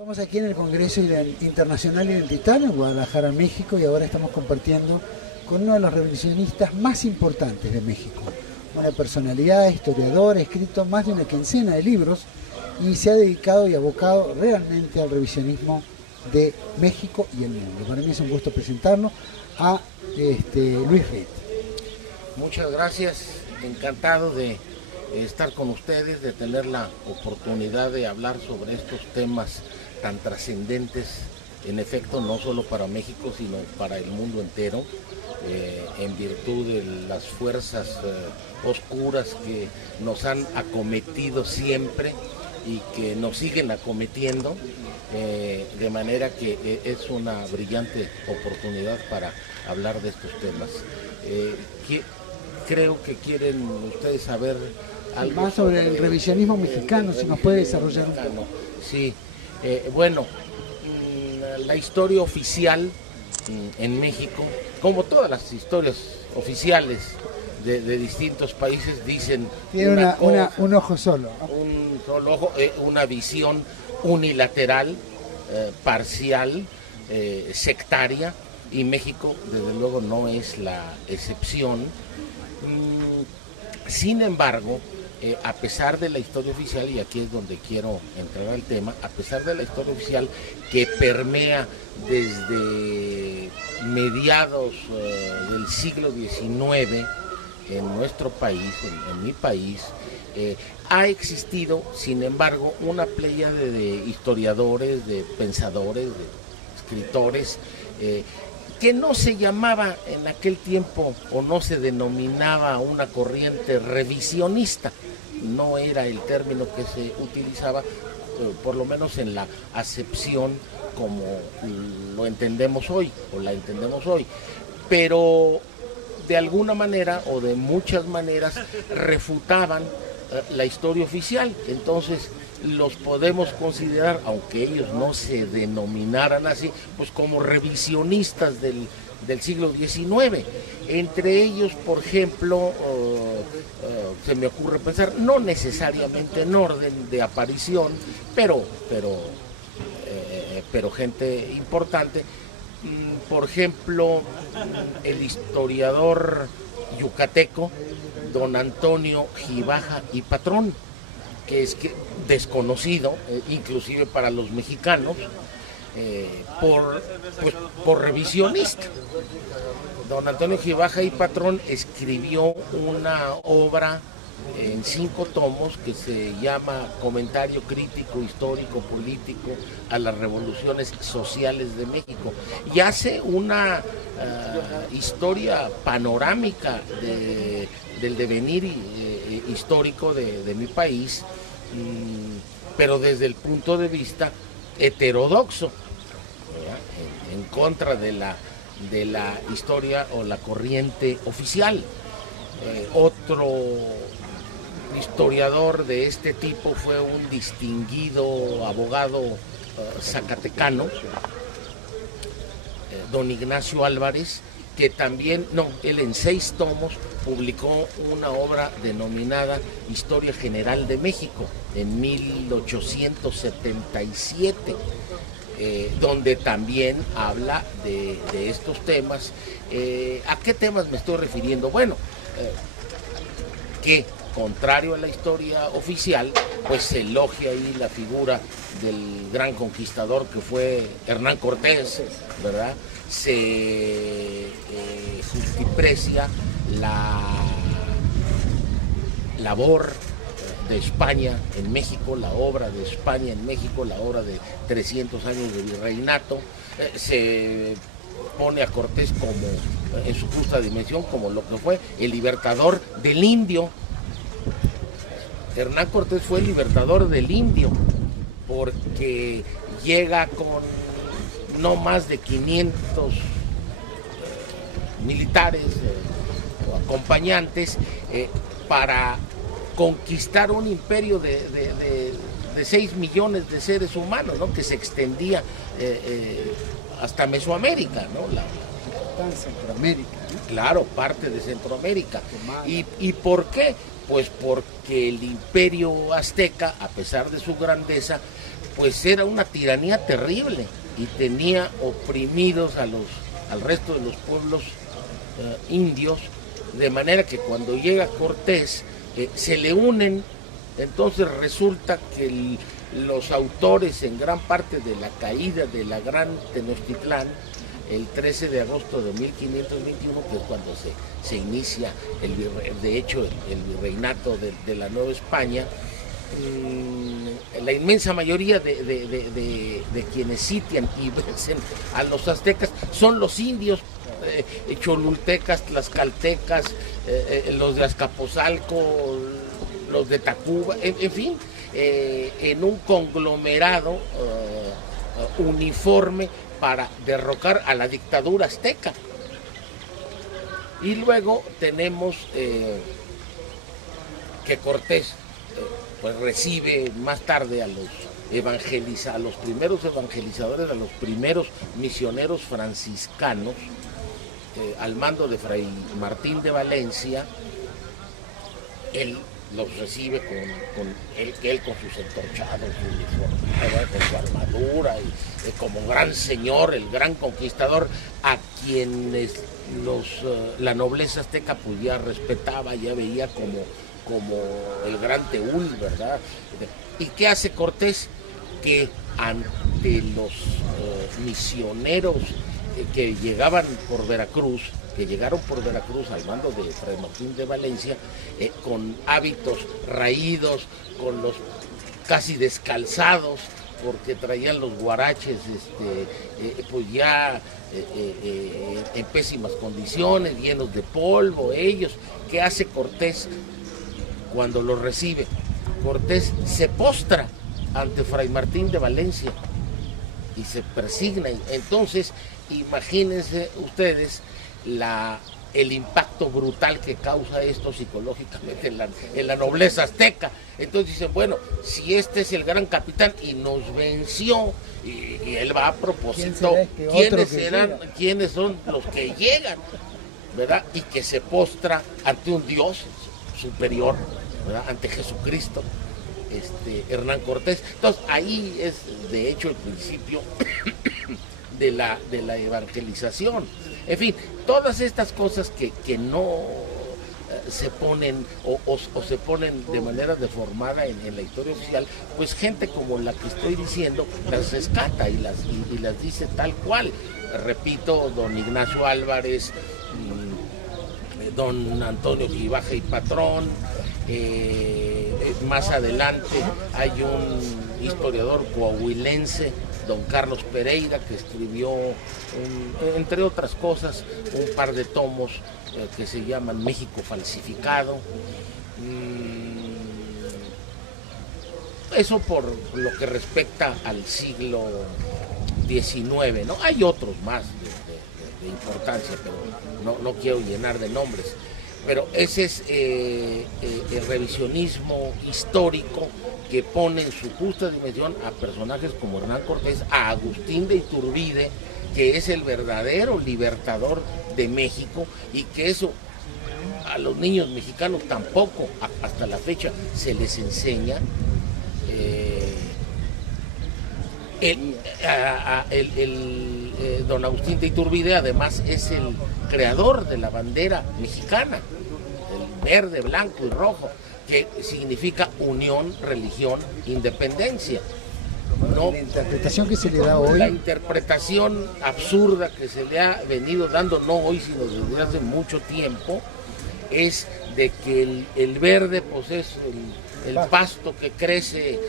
Estamos aquí en el Congreso Internacional Identitario en Guadalajara, México, y ahora estamos compartiendo con uno de los revisionistas más importantes de México. Una personalidad, historiador, ha escrito más de una quincena de libros y se ha dedicado y abocado realmente al revisionismo de México y el mundo. Para mí es un gusto presentarlo a Luis Ritt. Muchas gracias, encantado de estar con ustedes, de tener la oportunidad de hablar sobre estos temas tan trascendentes, en efecto, no solo para México, sino para el mundo entero, en virtud de las fuerzas oscuras que nos han acometido siempre y que nos siguen acometiendo, de manera que es una brillante oportunidad para hablar de estos temas. Creo que quieren ustedes saber algo más sobre el revisionismo mexicano, si nos puede desarrollar un poco. Sí, bueno, la historia oficial en México, como todas las historias oficiales de distintos países, dicen tiene un ojo solo, ¿no? Un solo ojo, una visión unilateral, parcial, sectaria, y México desde luego no es la excepción. Sin embargo, a pesar de la historia oficial, y aquí es donde quiero entrar al tema, a pesar de la historia oficial que permea desde mediados del siglo XIX en nuestro país, en mi país, ha existido, sin embargo, una pléyade de historiadores, de pensadores, de escritores, que no se llamaba en aquel tiempo o no se denominaba una corriente revisionista, no era el término que se utilizaba, por lo menos en la acepción como lo entendemos hoy o la entendemos hoy, pero de alguna manera o de muchas maneras refutaban la historia oficial. Entonces los podemos considerar, aunque ellos no se denominaran así, pues como revisionistas del siglo XIX. Entre ellos, por ejemplo, se me ocurre pensar, no necesariamente en orden de aparición, pero gente importante. Por ejemplo, el historiador yucateco don Antonio Gibaja y Patrón, que es desconocido, inclusive para los mexicanos, por revisionista. Don Antonio Gibaja y Patrón escribió una obra en 5 tomos que se llama Comentario Crítico, Histórico, Político a las Revoluciones Sociales de México, y hace una historia panorámica del devenir histórico de mi país, pero desde el punto de vista heterodoxo, en contra de la historia o la corriente oficial. Otro historiador de este tipo fue un distinguido abogado zacatecano, don Ignacio Álvarez, que también, él en 6 tomos publicó una obra denominada Historia General de México en 1877, donde también habla de estos temas. ¿A qué temas me estoy refiriendo? Bueno, que contrario a la historia oficial, pues se elogia ahí la figura del gran conquistador que fue Hernán Cortés, ¿verdad? Se justiprecia la labor de España en México, la obra de España en México, la obra de 300 años de virreinato. Se pone a Cortés como, en su justa dimensión, como lo que fue el libertador del indio. Hernán Cortés fue el libertador del indio, porque llega con no más de 500 militares o acompañantes para conquistar un imperio de 6 millones de seres humanos, ¿no? Que se extendía hasta Mesoamérica, ¿no? Centroamérica, ¿no? Claro, parte de Centroamérica. ¿Y por qué? Pues porque el imperio azteca, a pesar de su grandeza, pues era una tiranía terrible y tenía oprimidos al resto de los pueblos indios, de manera que cuando llega Cortés se le unen. Entonces resulta que los autores en gran parte de la caída de la Gran Tenochtitlán, el 13 de agosto de 1521, que es cuando se inicia de hecho el virreinato de la Nueva España, la inmensa mayoría de quienes sitian y vencen a los aztecas son los indios, cholultecas, tlaxcaltecas, los de Azcapotzalco, los de Tacuba, en fin, en un conglomerado uniforme para derrocar a la dictadura azteca. Y luego tenemos que Cortés pues recibe más tarde a los primeros evangelizadores, a los primeros misioneros franciscanos, al mando de Fray Martín de Valencia. Él los recibe él con sus entorchados, con su armadura, y como gran señor, el gran conquistador, a quienes la nobleza azteca pues ya respetaba, ya veía como el gran Teúl, ¿verdad? ¿Y qué hace Cortés? Que ante los misioneros que llegaron por Veracruz al mando de Fray Martín de Valencia, con hábitos raídos, con los casi descalzados, porque traían los guaraches pues ya en pésimas condiciones, llenos de polvo, ellos. ¿Qué hace Cortés cuando los recibe? Cortés se postra ante Fray Martín de Valencia y se persigna. Entonces, imagínense ustedes el impacto brutal que causa esto psicológicamente en la nobleza azteca. Entonces dicen, bueno, si este es el gran capitán y nos venció, y él va a propósito, ¿quiénes son los que llegan? ¿Verdad? Y que se postra ante un Dios superior, ¿verdad? Ante Jesucristo, Hernán Cortés. Entonces ahí es de hecho el principio de la evangelización. En fin, todas estas cosas que no se ponen o se ponen de manera deformada en la historia oficial, pues gente como la que estoy diciendo las rescata y las dice tal cual. Repito, don Ignacio Álvarez, don Antonio Gibaja y Patrón. Más adelante hay un historiador coahuilense, don Carlos Pereira, que escribió, entre otras cosas, un par de tomos que se llaman México Falsificado. Eso por lo que respecta al siglo XIX, ¿no? Hay otros más de importancia, pero no quiero llenar de nombres. Pero ese es el revisionismo histórico que pone en su justa dimensión a personajes como Hernán Cortés, a Agustín de Iturbide, que es el verdadero libertador de México, y que eso a los niños mexicanos tampoco hasta la fecha se les enseña. Don Agustín de Iturbide además es el creador de la bandera mexicana, el verde, blanco y rojo, que significa unión, religión, independencia. ¿No? La interpretación que se le da hoy. La interpretación absurda que se le ha venido dando, no hoy, sino desde hace mucho tiempo, es de que el verde pues es el pasto que crece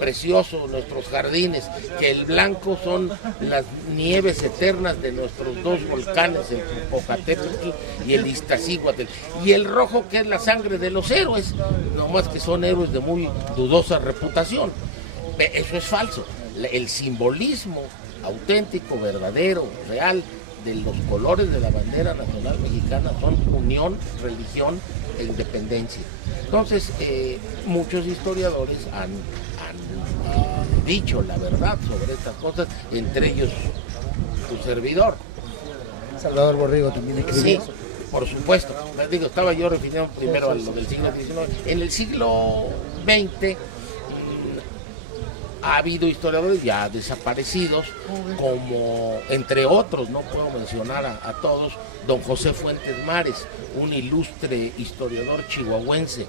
precioso en nuestros jardines, que el blanco son las nieves eternas de nuestros dos volcanes, el Popocatépetl y el Iztaccíhuatl, y el rojo que es la sangre de los héroes, nomás que son héroes de muy dudosa reputación. Eso es falso. El simbolismo auténtico, verdadero, real de los colores de la bandera nacional mexicana son unión, religión e independencia. Entonces, muchos historiadores han dicho la verdad sobre estas cosas, entre ellos tu servidor. Salvador Borrego también escribió. Sí, por supuesto. Digo, estaba yo refiriendo primero a lo del siglo XIX. En el siglo XX, Ha habido historiadores ya desaparecidos, como entre otros, no puedo mencionar a todos, don José Fuentes Mares, un ilustre historiador chihuahuense,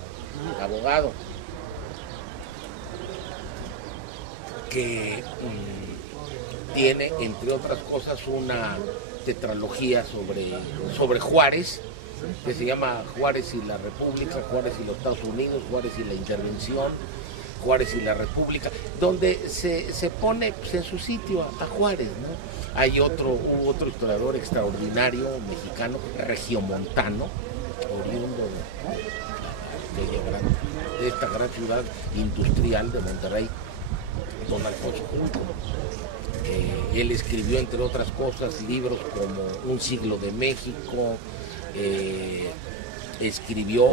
abogado, que tiene, entre otras cosas, una tetralogía sobre Juárez, que se llama Juárez y la República, Juárez y los Estados Unidos, Juárez y la Intervención, Juárez y la República, donde se pone pues, en su sitio a Juárez, ¿no? Hubo otro historiador extraordinario, mexicano, regiomontano, oriundo de esta gran ciudad industrial de Monterrey, don Alfonso Junco. Él escribió, entre otras cosas, libros como Un siglo de México, escribió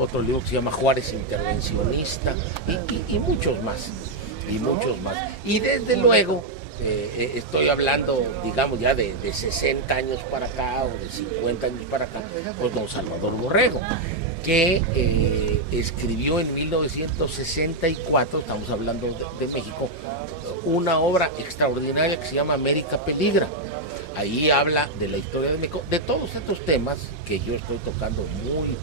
otro libro que se llama Juárez Intervencionista y muchos más, y desde luego estoy hablando, digamos, ya de 60 años para acá o de 50 años para acá, pues don Salvador Borrego, que escribió en 1964, estamos hablando de México, una obra extraordinaria que se llama América Peligra. Ahí habla de la historia de México, de todos estos temas que yo estoy tocando muy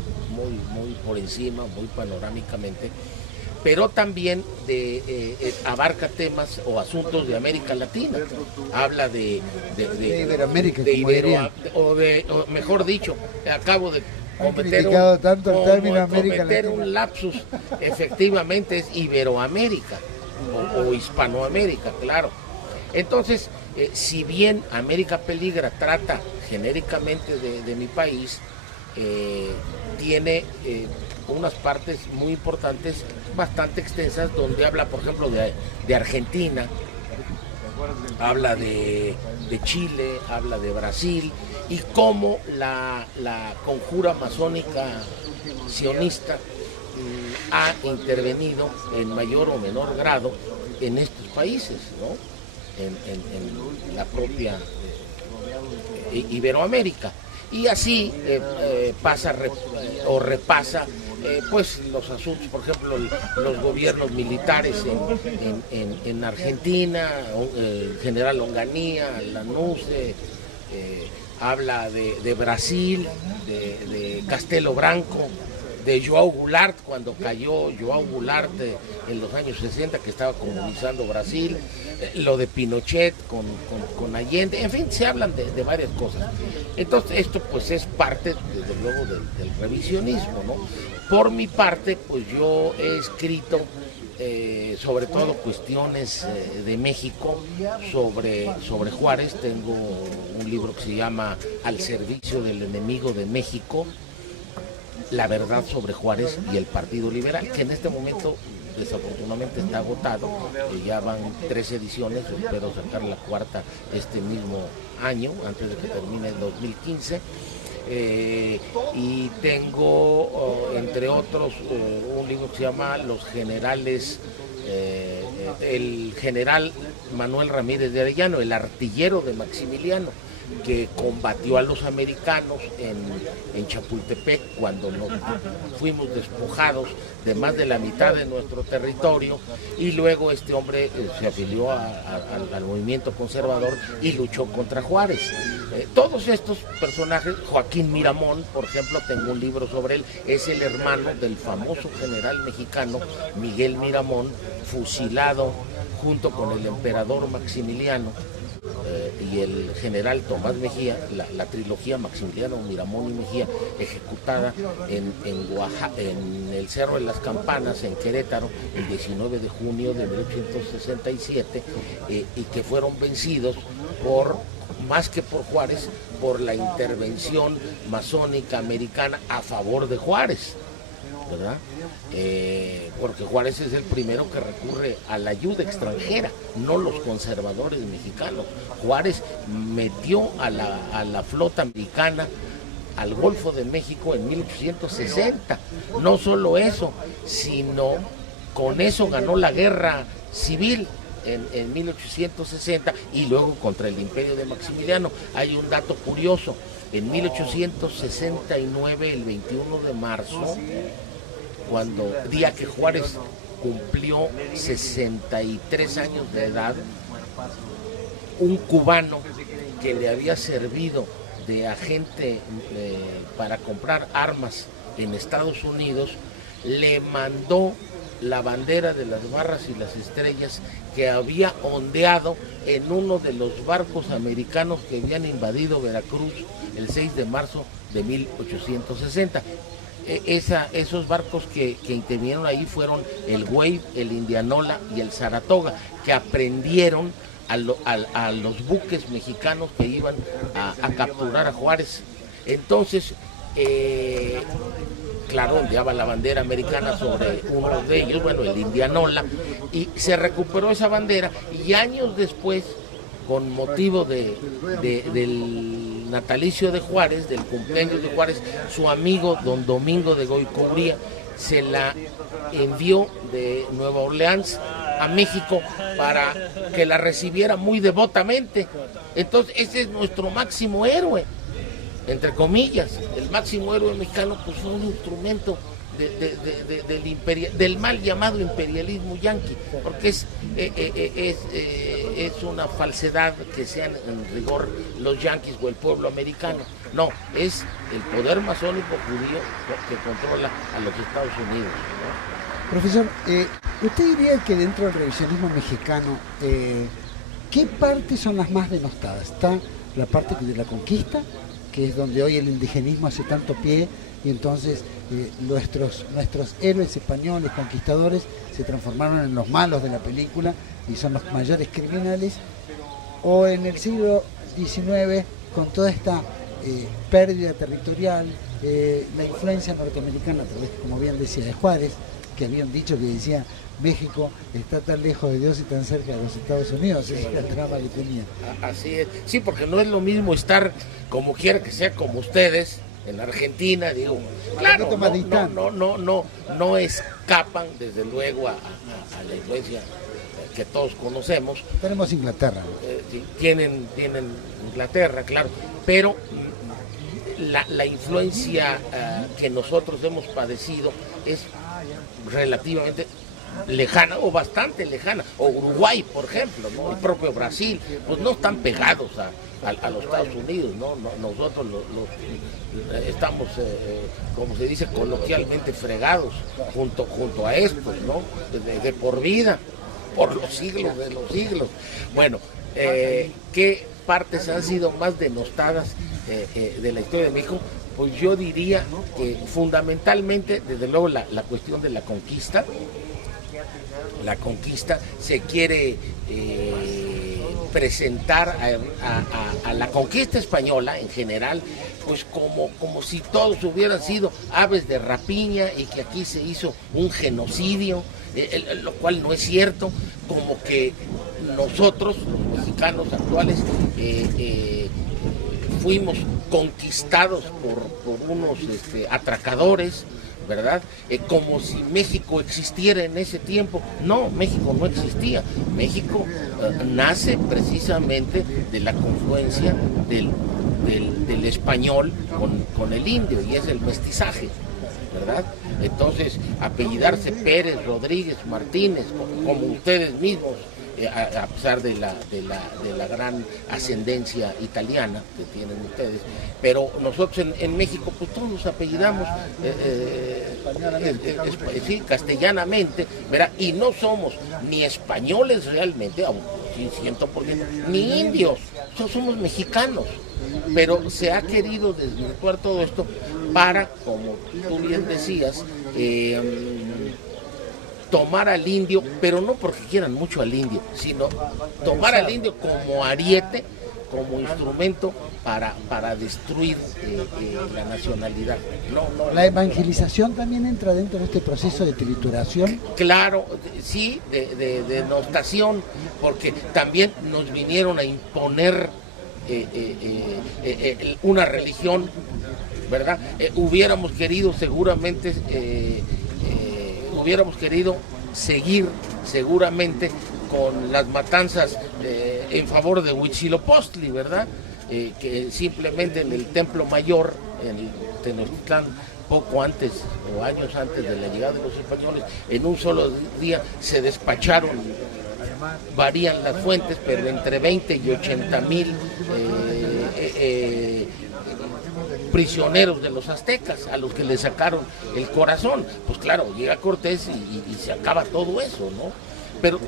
por encima, muy panorámicamente, pero también abarca temas o asuntos de América Latina. Habla de Iberoamérica, mejor dicho, acabo de cometer un lapsus, efectivamente es Iberoamérica o Hispanoamérica, claro. Entonces, si bien América Peligra trata genéricamente de mi país, tiene unas partes muy importantes, bastante extensas, donde habla, por ejemplo, de Argentina, habla de Chile, habla de Brasil, y cómo la conjura masónica sionista ha intervenido en mayor o menor grado en estos países, ¿no? En la propia Iberoamérica. Y así repasa pues los asuntos, por ejemplo, los gobiernos militares en Argentina, el general Onganía, Lanusse, habla de Brasil, de Castelo Branco, de João Goulart, cuando cayó João Goulart en los años 60, que estaba comunizando Brasil, lo de Pinochet con Allende, en fin, se hablan de varias cosas. Entonces esto pues es parte, desde luego, del revisionismo, ¿no? Por mi parte, pues yo he escrito sobre todo cuestiones de México, sobre Juárez. Tengo un libro que se llama Al servicio del enemigo de México, la verdad sobre Juárez y el Partido Liberal, que en este momento desafortunadamente está agotado, ya van 3 ediciones, espero sacar la 4ª este mismo año, antes de que termine el 2015. Y tengo, entre otros, un libro que se llama Los Generales, el general Manuel Ramírez de Arellano, el artillero de Maximiliano, que combatió a los americanos en Chapultepec cuando nos fuimos despojados de más de la mitad de nuestro territorio, y luego este hombre se afilió al movimiento conservador y luchó contra Juárez. Todos estos personajes, Joaquín Miramón, por ejemplo, tengo un libro sobre él, es el hermano del famoso general mexicano Miguel Miramón, fusilado junto con el emperador Maximiliano y el general Tomás Mejía, la trilogía Maximiliano, Miramón y Mejía, ejecutada en el Cerro de las Campanas, en Querétaro, el 19 de junio de 1867, y que fueron vencidos más que por Juárez, por la intervención masónica americana a favor de Juárez, ¿verdad? Porque Juárez es el primero que recurre a la ayuda extranjera, no los conservadores mexicanos. Juárez metió a la flota americana al Golfo de México en 1860. No solo eso, sino con eso ganó la guerra civil en 1860 y luego contra el imperio de Maximiliano. Hay un dato curioso: en 1869, el 21 de marzo, día que Juárez cumplió 63 años de edad, un cubano que le había servido de agente para comprar armas en Estados Unidos, le mandó la bandera de las barras y las estrellas que había ondeado en uno de los barcos americanos que habían invadido Veracruz el 6 de marzo de 1860. Esos barcos que intervinieron ahí fueron el Wave, el Indianola y el Saratoga, que aprendieron a los buques mexicanos que iban a capturar a Juárez. Entonces, claro, ondeaba la bandera americana sobre uno de ellos, bueno, el Indianola, y se recuperó esa bandera, y años después, con motivo del natalicio de Juárez, del cumpleaños de Juárez, su amigo don Domingo de Goycubría se la envió de Nueva Orleans a México para que la recibiera muy devotamente. Entonces, ese es nuestro máximo héroe, entre comillas. El máximo héroe mexicano pues fue un instrumento del mal llamado imperialismo yanqui, porque es una falsedad que sean en rigor los yanquis o el pueblo americano. No, es el poder masónico judío que controla a los Estados Unidos, ¿no? Profesor, ¿usted diría que dentro del revisionismo mexicano, qué partes son las más denostadas? Está la parte de la conquista, que es donde hoy el indigenismo hace tanto pie, y entonces nuestros héroes españoles, conquistadores, se transformaron en los malos de la película y son los mayores criminales, o en el siglo XIX, con toda esta pérdida territorial, la influencia norteamericana, a través, como bien decía, de Juárez, que había un dicho que decía: México está tan lejos de Dios y tan cerca de los Estados Unidos. Esa era el trama que tenía. Así es, sí, porque no es lo mismo estar como quiera que sea, como ustedes, en la Argentina, digo, claro, no escapan desde luego a la influencia que todos conocemos. Tenemos Inglaterra. Sí, tienen Inglaterra, claro, pero la influencia que nosotros hemos padecido es relativamente lejana o bastante lejana, o Uruguay, por ejemplo, ¿no? El propio Brasil, pues no están pegados a los Estados Unidos, ¿no? Nosotros estamos, como se dice coloquialmente, fregados junto a estos, ¿no? De por vida, por los siglos de los siglos. Bueno, ¿qué partes han sido más denostadas de la historia de México? Pues yo diría que fundamentalmente, desde luego, la cuestión de la conquista. La conquista se quiere presentar a la conquista española en general, pues como si todos hubieran sido aves de rapiña y que aquí se hizo un genocidio, lo cual no es cierto, como que nosotros, los mexicanos actuales, fuimos conquistados por unos atracadores, ¿verdad? Como si México existiera en ese tiempo. No, México no existía. México nace precisamente de la confluencia del español con el indio, y es el mestizaje, ¿verdad? Entonces, apellidarse Pérez, Rodríguez, Martínez, como ustedes mismos, a pesar de la gran ascendencia italiana que tienen ustedes, pero nosotros en México pues todos nos apellidamos sí, castellanamente, ¿verdad? Y no somos ni españoles realmente, sí, 100%, ni indios, somos mexicanos, pero se ha querido desvirtuar todo esto para, como tú bien decías, tomar al indio, pero no porque quieran mucho al indio, sino tomar al indio como ariete, como instrumento para destruir la nacionalidad. ¿La evangelización también entra dentro de este proceso de trituración? Claro, sí, de denostación, porque también nos vinieron a imponer una religión, ¿verdad? Hubiéramos querido seguramente... hubiéramos querido seguir seguramente con las matanzas en favor de Huitzilopochtli, ¿verdad? Que simplemente en el Templo Mayor, en el Tenochtitlán, poco antes o años antes de la llegada de los españoles, en un solo día se despacharon, varían las fuentes, pero entre 20 y 80 mil prisioneros de los aztecas, a los que le sacaron el corazón. Pues claro, llega Cortés y se acaba todo eso, ¿no? Pero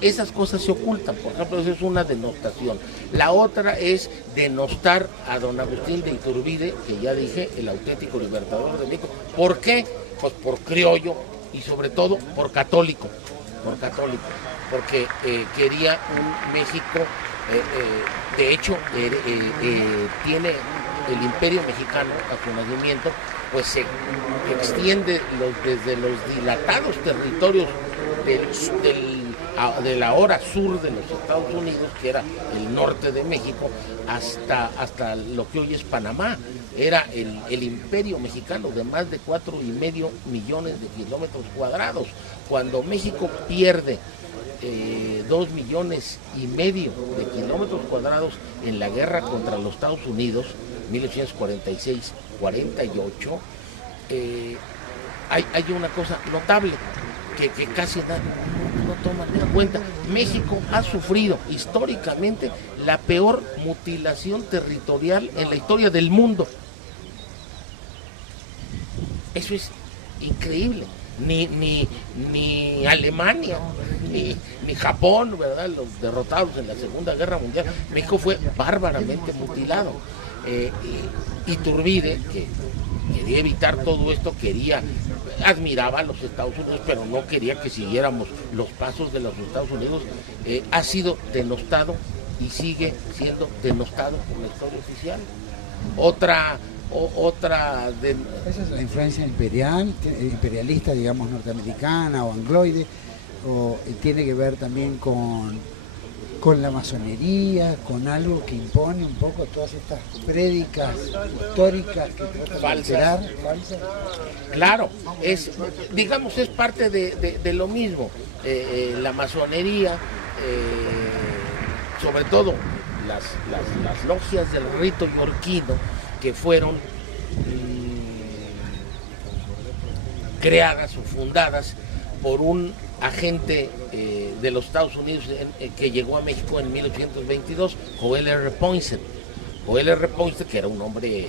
esas cosas se ocultan, por ejemplo, eso es una denostación. La otra es denostar a don Agustín de Iturbide, que ya dije, el auténtico libertador de México. ¿Por qué? Pues por criollo y sobre todo por católico, porque quería un México, de hecho, tiene el imperio mexicano a su nacimiento, pues se extiende desde los dilatados territorios del ahora sur de los Estados Unidos, que era el norte de México, hasta lo que hoy es Panamá. Era el imperio mexicano de más de 4,5 millones de kilómetros cuadrados. Cuando México pierde 2,5 millones de kilómetros cuadrados en la guerra contra los Estados Unidos, 1946-48, hay una cosa notable que casi no toman en cuenta. México ha sufrido históricamente la peor mutilación territorial en la historia del mundo. Eso es increíble. Ni Alemania, ni Japón, ¿verdad?, los derrotados en la Segunda Guerra Mundial. México fue bárbaramente mutilado. Iturbide, que quería evitar todo esto, admiraba a los Estados Unidos, pero no quería que siguiéramos los pasos de los Estados Unidos. Ha sido denostado y sigue siendo denostado por la historia oficial. Esa es la influencia imperialista, digamos, norteamericana o angloide, o tiene que ver también con la masonería, con algo que impone un poco todas estas prédicas históricas que tratan de alterar, falsas. Claro, es parte de lo mismo. La masonería, sobre todo las logias del rito yorquino, que fueron creadas o fundadas por un agente de los Estados Unidos que llegó a México en 1822, Joel R. Poinsett. Joel R. Poinsett, que era un hombre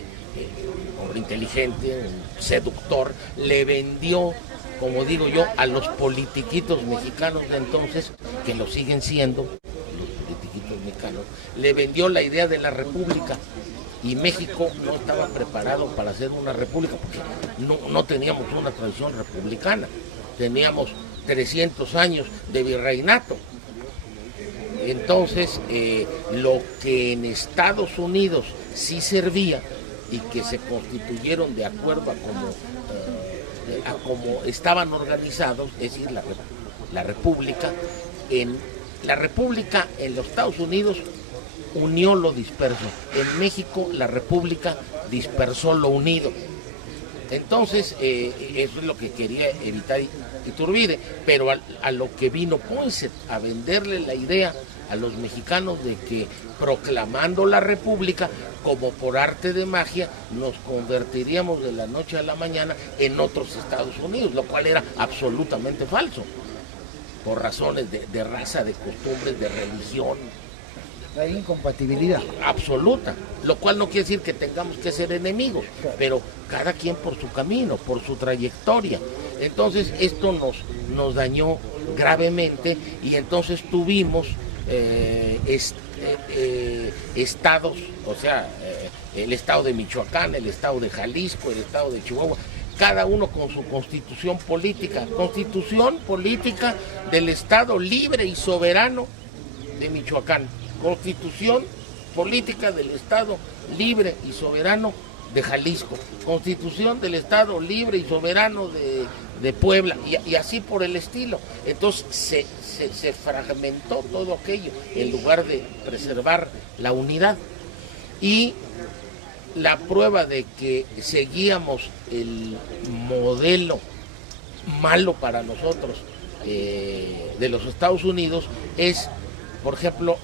inteligente, un seductor, le vendió, como digo yo, a los politiquitos mexicanos de entonces, que lo siguen siendo, los politiquitos mexicanos, le vendió la idea de la república. Y México no estaba preparado para hacer una república porque no teníamos una tradición republicana. Teníamos 300 años de virreinato. Entonces, lo que en Estados Unidos sí servía y que se constituyeron de acuerdo a cómo estaban organizados, es decir, la república en los Estados Unidos unió lo disperso. En México la república dispersó lo unido. Entonces, eso es lo que quería evitar Iturbide, pero a lo que vino Poinsett, a venderle la idea a los mexicanos de que proclamando la república, como por arte de magia, nos convertiríamos de la noche a la mañana en otros Estados Unidos, lo cual era absolutamente falso, por razones de raza, de costumbres, de religión. Hay incompatibilidad Absoluta, lo cual no quiere decir que tengamos que ser enemigos, pero cada quien por su camino, por su trayectoria. Entonces esto nos dañó gravemente y entonces tuvimos estados, o sea, el estado de Michoacán, el estado de Jalisco, el estado de Chihuahua, cada uno con su constitución política del estado libre y soberano de Michoacán. Constitución política del Estado libre y soberano de Jalisco, Constitución del Estado libre y soberano de Puebla, y así por el estilo. Entonces se fragmentó todo aquello en lugar de preservar la unidad. Y la prueba de que seguíamos el modelo malo para nosotros de los Estados Unidos es, por ejemplo,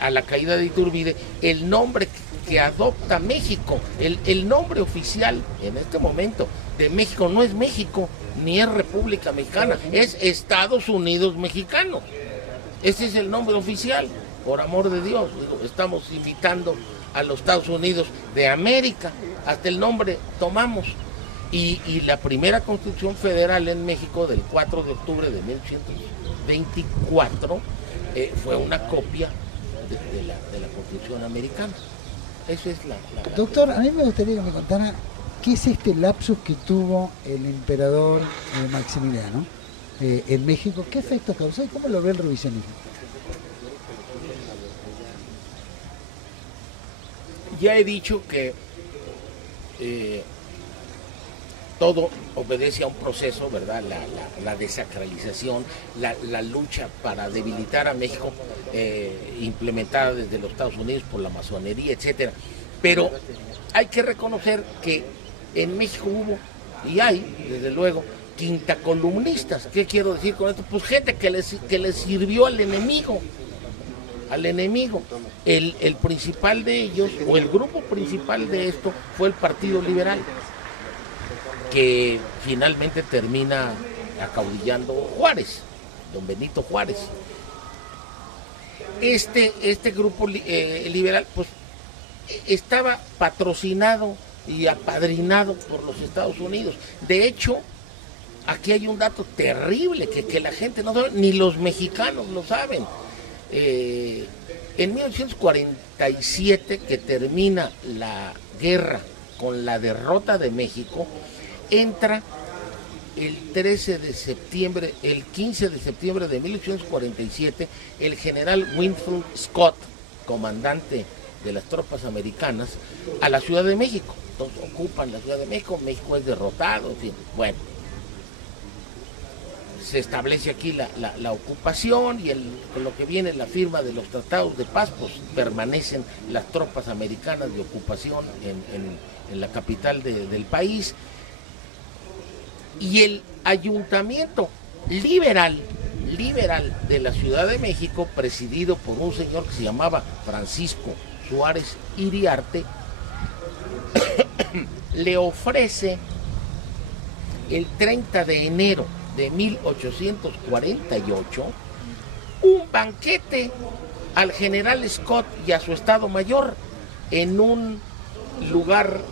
a la caída de Iturbide, el nombre que adopta México, el nombre oficial en este momento de México no es México, ni es República Mexicana, es Estados Unidos Mexicanos. Ese es el nombre oficial, por amor de Dios. Estamos invitando a los Estados Unidos de América, hasta el nombre tomamos. Y la primera Constitución Federal en México del 4 de octubre de 1824 fue una copia de la Constitución americana. Eso es la... Doctor, a mí me gustaría que me contara qué es este lapsus que tuvo el emperador Maximiliano en México, qué efecto causó y cómo lo ve el revisionismo. Ya he dicho que todo obedece a un proceso, ¿verdad? La desacralización, la lucha para debilitar a México, implementada desde los Estados Unidos por la masonería, etcétera. Pero hay que reconocer que en México hubo, y hay, desde luego, quintacolumnistas. ¿Qué quiero decir con esto? Pues gente que le sirvió al enemigo. El principal de ellos, o el grupo principal de esto, fue el Partido Liberal, que finalmente termina acaudillando Juárez, don Benito Juárez. Este grupo liberal, pues, estaba patrocinado y apadrinado por los Estados Unidos. De hecho, aquí hay un dato terrible que la gente no sabe, ni los mexicanos lo saben. En 1947, que termina la guerra con la derrota de México, entra el 15 de septiembre de 1847, el general Winfield Scott, comandante de las tropas americanas, a la Ciudad de México. Entonces ocupan la Ciudad de México, México es derrotado, en fin, bueno. Se establece aquí la ocupación y con lo que viene la firma de los tratados de paz, pues permanecen las tropas americanas de ocupación en la capital del país. Y el ayuntamiento liberal de la Ciudad de México, presidido por un señor que se llamaba Francisco Suárez Iriarte, le ofrece el 30 de enero de 1848 un banquete al general Scott y a su Estado Mayor en un lugar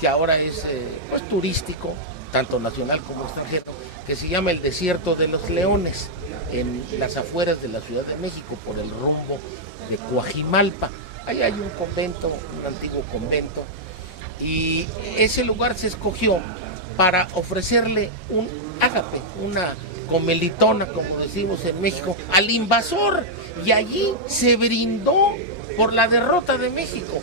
que ahora es pues turístico, tanto nacional como extranjero, que se llama el Desierto de los Leones, en las afueras de la Ciudad de México, por el rumbo de Coajimalpa. Ahí hay un convento, un antiguo convento, y ese lugar se escogió para ofrecerle un ágape, una comelitona, como decimos en México, al invasor, y allí se brindó por la derrota de México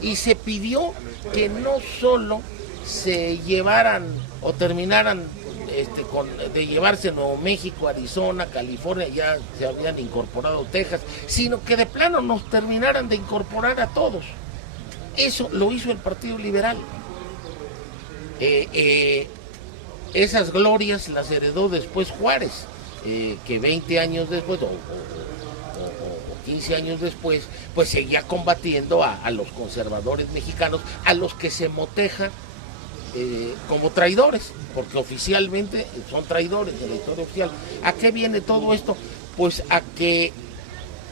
y se pidió que no solo se llevaran o terminaran de llevarse Nuevo México, Arizona, California, ya se habían incorporado Texas, sino que de plano nos terminaran de incorporar a todos. Eso lo hizo el Partido Liberal. Esas glorias las heredó después Juárez, que 20 años después o 15 años después, pues seguía combatiendo a los conservadores mexicanos, a los que se moteja como traidores, porque oficialmente son traidores de la historia oficial. ¿A qué viene todo esto? Pues a que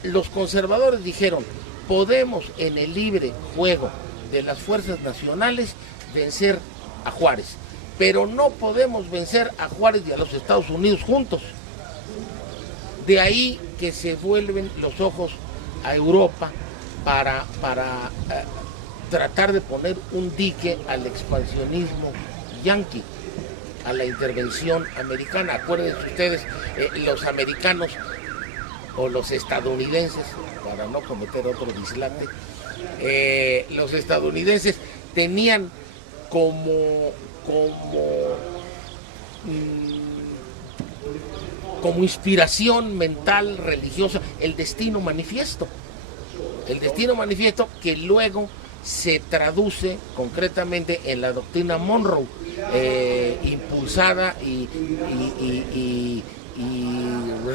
los conservadores dijeron: podemos en el libre juego de las fuerzas nacionales vencer a Juárez, pero no podemos vencer a Juárez y a los Estados Unidos juntos. De ahí que se vuelven los ojos a Europa para tratar de poner un dique al expansionismo yanqui, a la intervención americana. Acuérdense ustedes, los americanos o los estadounidenses, para no cometer otro dislate, los estadounidenses tenían como inspiración mental, religiosa, el Destino Manifiesto. El Destino Manifiesto, que luego se traduce concretamente en la doctrina Monroe, impulsada y y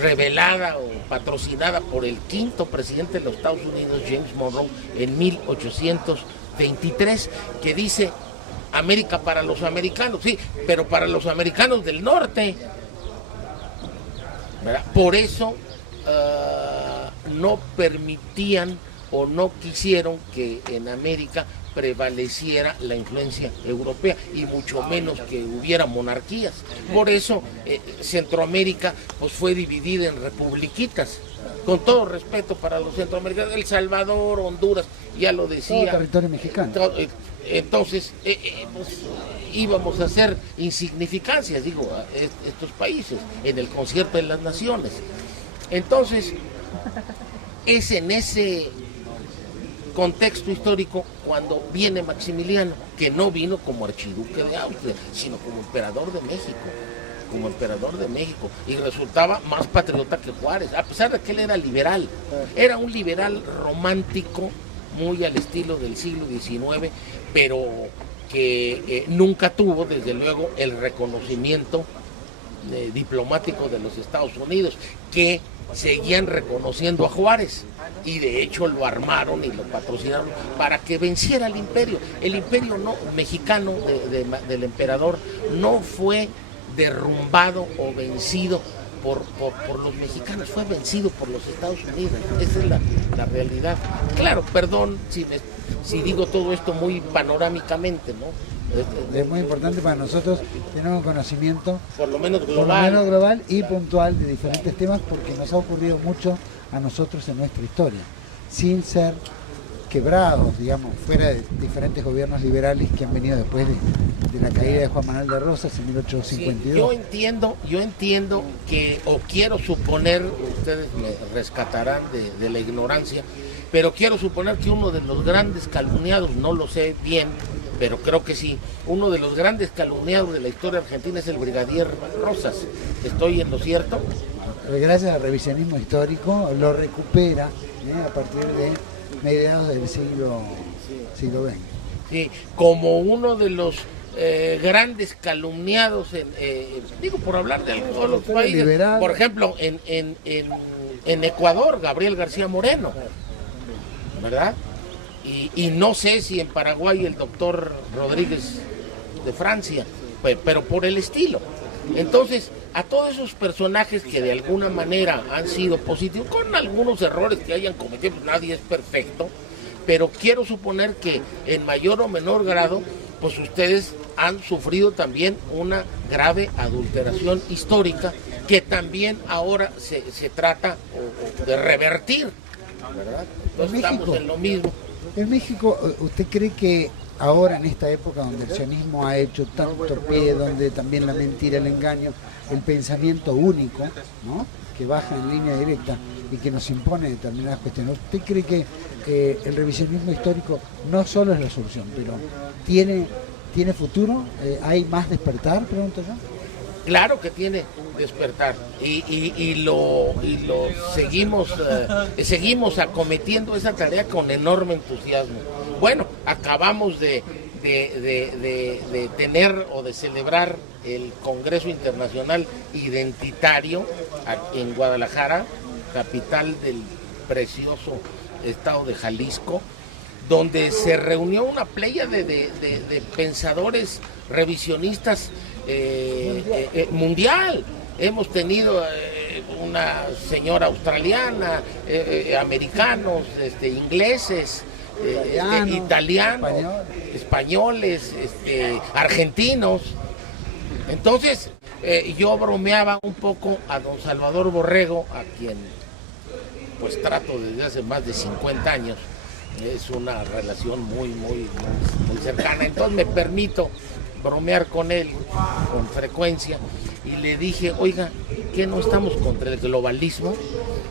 revelada o patrocinada por el quinto presidente de los Estados Unidos, James Monroe, en 1823, que dice América para los americanos, sí, pero para los americanos del norte, ¿verdad? Por eso no permitían o no quisieron que en América prevaleciera la influencia europea y mucho menos que hubiera monarquías. Por eso Centroamérica pues fue dividida en republiquitas, con todo respeto para los centroamericanos, El Salvador, Honduras, ya lo decía. Todo territorio mexicano. Entonces pues, íbamos a hacer insignificancias, digo, a estos países en el concierto de las naciones. Entonces, es en ese contexto histórico cuando viene Maximiliano, que no vino como archiduque de Austria, sino como emperador de México, y resultaba más patriota que Juárez, a pesar de que él era liberal, era un liberal romántico, muy al estilo del siglo XIX, pero que nunca tuvo, desde luego, el reconocimiento diplomático de los Estados Unidos, que seguían reconociendo a Juárez, y de hecho lo armaron y lo patrocinaron para que venciera el imperio. El imperio mexicano del emperador no fue derrumbado o vencido por los mexicanos, fue vencido por los Estados Unidos. Esa es la realidad. Claro, perdón si digo todo esto muy panorámicamente, ¿no? Es muy importante para nosotros tener un conocimiento por lo menos global y puntual de diferentes temas, porque nos ha ocurrido mucho a nosotros en nuestra historia, sin ser quebrados, digamos, fuera de diferentes gobiernos liberales que han venido después de la caída de Juan Manuel de Rosas en 1852. Sí, yo entiendo que, o quiero suponer, ustedes me rescatarán de la ignorancia, pero quiero suponer que uno de los grandes calumniados, no lo sé bien, pero creo que sí, uno de los grandes calumniados de la historia argentina es el brigadier Rosas. ¿Estoy en lo cierto? Gracias al revisionismo histórico lo recupera a partir de mediados del siglo XX. Sí, como uno de los grandes calumniados, digo por hablar de algunos de los países, liberal. Por ejemplo, en Ecuador, Gabriel García Moreno, ¿verdad? Y no sé si en Paraguay el doctor Rodríguez de Francia, pero por el estilo. Entonces, a todos esos personajes que de alguna manera han sido positivos, con algunos errores que hayan cometido, pues nadie es perfecto, pero quiero suponer que en mayor o menor grado, pues ustedes han sufrido también una grave adulteración histórica que también ahora se trata de revertir, ¿verdad? Entonces estamos en lo mismo. En México, ¿usted cree que ahora en esta época donde el sionismo ha hecho tanto pie, donde también la mentira, el engaño, el pensamiento único, ¿no?, que baja en línea directa y que nos impone determinadas cuestiones, ¿usted cree que el revisionismo histórico no solo es la solución, pero tiene futuro? ¿Hay más despertar, pregunto yo? Claro que tiene despertar y lo seguimos acometiendo esa tarea con enorme entusiasmo. Bueno, acabamos de tener o de celebrar el Congreso Internacional Identitario aquí en Guadalajara, capital del precioso estado de Jalisco, donde se reunió una playa de pensadores revisionistas mundial. Hemos tenido una señora australiana, americanos, ingleses, italianos, españoles, argentinos. Entonces yo bromeaba un poco a don Salvador Borrego, a quien pues trato desde hace más de 50 años. Es una relación muy cercana, entonces me permito bromear con él con frecuencia y le dije, oiga, ¿qué no estamos contra el globalismo?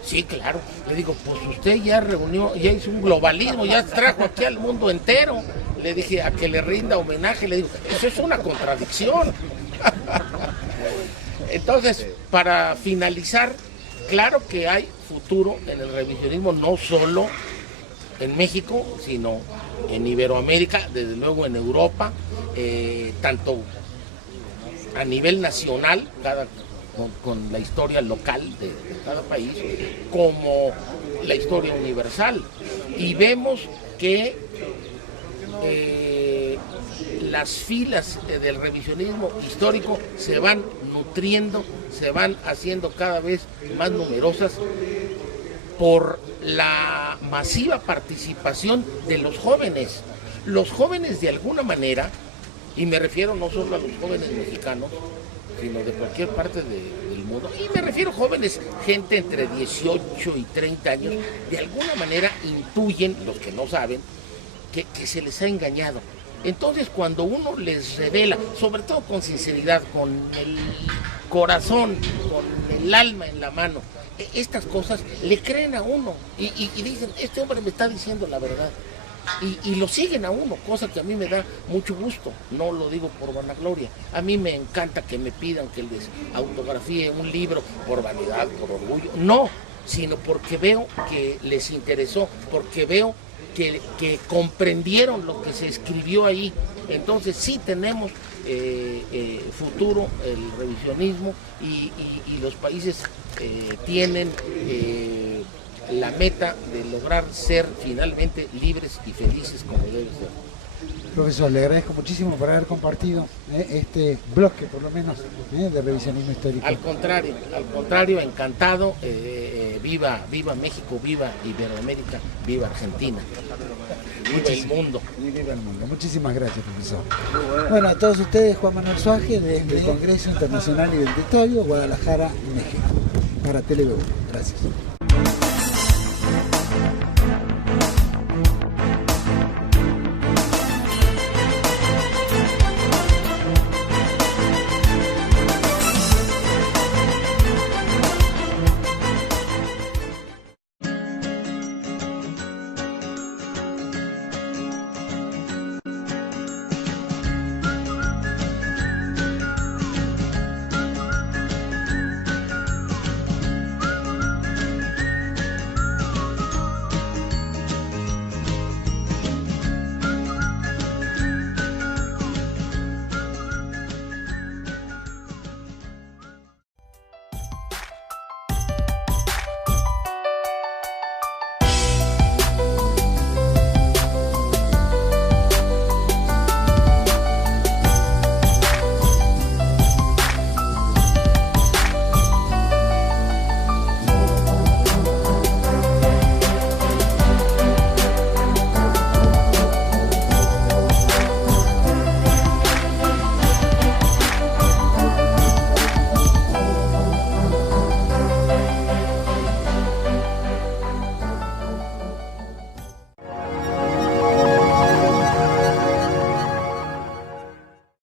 Sí, claro. Le digo, pues usted ya hizo un globalismo, ya trajo aquí al mundo entero. Le dije, a que le rinda homenaje, le digo, eso es una contradicción. Entonces, para finalizar, claro que hay futuro en el revisionismo, no solo en México, sino en Iberoamérica, desde luego en Europa, tanto a nivel nacional, cada con la historia local de cada país como la historia universal. Y vemos que las filas del revisionismo histórico se van nutriendo, se van haciendo cada vez más numerosas por la masiva participación de los jóvenes. Los jóvenes de alguna manera, y me refiero no solo a los jóvenes mexicanos, sino de cualquier parte del mundo, y me refiero a jóvenes, gente entre 18 y 30 años, de alguna manera intuyen, los que no saben, que se les ha engañado. Entonces cuando uno les revela, sobre todo con sinceridad, con el corazón, con el alma en la mano, estas cosas le creen a uno y dicen, este hombre me está diciendo la verdad. Y lo siguen a uno, cosa que a mí me da mucho gusto, no lo digo por vanagloria. A mí me encanta que me pidan que les autografíe un libro por vanidad, por orgullo, no, sino porque veo que les interesó, porque veo que comprendieron lo que se escribió ahí. Entonces sí tenemos futuro el revisionismo y los países tienen la meta de lograr ser finalmente libres y felices como debe ser. Profesor, le agradezco muchísimo por haber compartido este bloque, por lo menos, de revisionismo histórico. Al contrario, encantado. Viva México, viva Iberoamérica, viva Argentina, viva el mundo. Viva el mundo. Muchísimas gracias, profesor. Bueno, a todos ustedes, Juan Manuel Suárez, desde el Congreso Internacional Identitario, Guadalajara, México, para TLV1. Gracias.